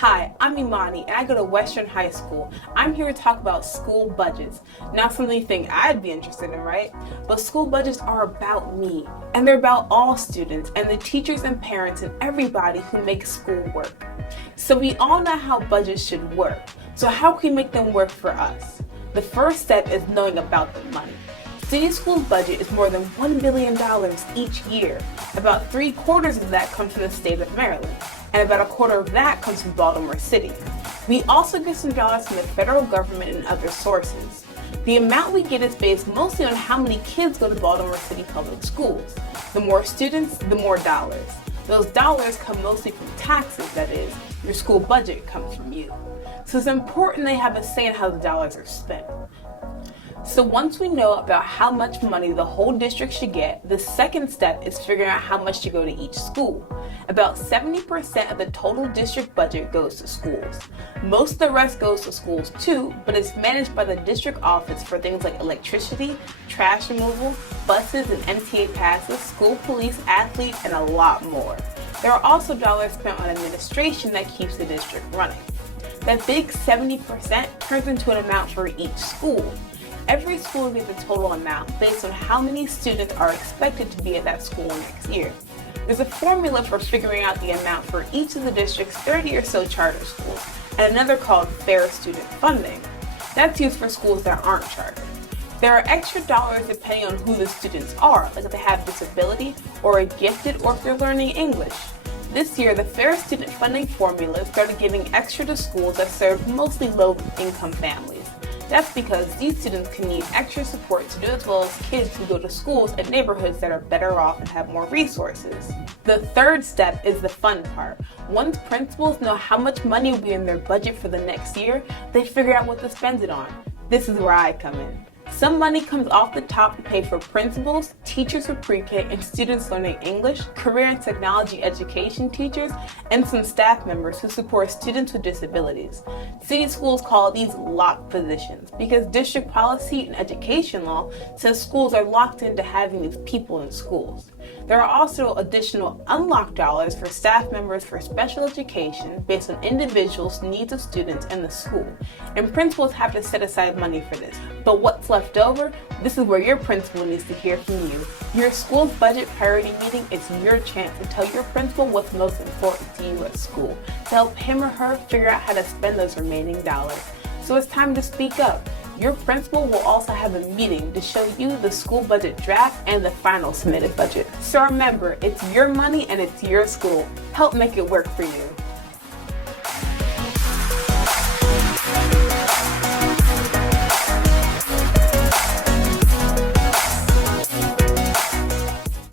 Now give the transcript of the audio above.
Hi, I'm Imani and I go to Western High School. I'm here to talk about school budgets. Not something you think I'd be interested in, right? But school budgets are about me, and they're about all students and the teachers and parents and everybody who makes school work. So we all know how budgets should work. So how can we make them work for us? The first step is knowing about the money. City Schools' budget is more than $1 billion each year. About 3/4 of that comes from the state of Maryland, and about 1/4 of that comes from Baltimore City. We also get some dollars from the federal government and other sources. The amount we get is based mostly on how many kids go to Baltimore City public schools. The more students, the more dollars. Those dollars come mostly from taxes, that is, your school budget comes from you. So it's important they have a say in how the dollars are spent. So once we know about how much money the whole district should get, the second step is figuring out how much to go to each school. About 70% of the total district budget goes to schools. Most of the rest goes to schools too, but it's managed by the district office for things like electricity, trash removal, buses and MTA passes, school police, athletes, and a lot more. There are also dollars spent on administration that keeps the district running. That big 70% turns into an amount for each school. Every school gets a total amount based on how many students are expected to be at that school next year. There's a formula for figuring out the amount for each of the district's 30 or so charter schools, and another called Fair Student Funding. That's used for schools that aren't chartered. There are extra dollars depending on who the students are, like if they have disability, or are gifted, or if they're learning English. This year, the Fair Student Funding formula started giving extra to schools that serve mostly low-income families. That's because these students can need extra support to do as well as kids who go to schools in neighborhoods that are better off and have more resources. The third step is the fun part. Once principals know how much money will be in their budget for the next year, they figure out what to spend it on. This is where I come in. Some money comes off the top to pay for principals, teachers for pre-K, and students learning English, career and technology education teachers, and some staff members who support students with disabilities. City schools call these locked positions because district policy and education law says schools are locked into having these people in schools. There are also additional unlocked dollars for staff members for special education based on individuals' needs of students in the school, and principals have to set aside money for this. But what's left over? This is where your principal needs to hear from you. Your school's budget priority meeting is your chance to tell your principal what's most important to you at school, to help him or her figure out how to spend those remaining dollars. So it's time to speak up. Your principal will also have a meeting to show you the school budget draft and the final submitted budget. So remember, it's your money and it's your school. Help make it work for you.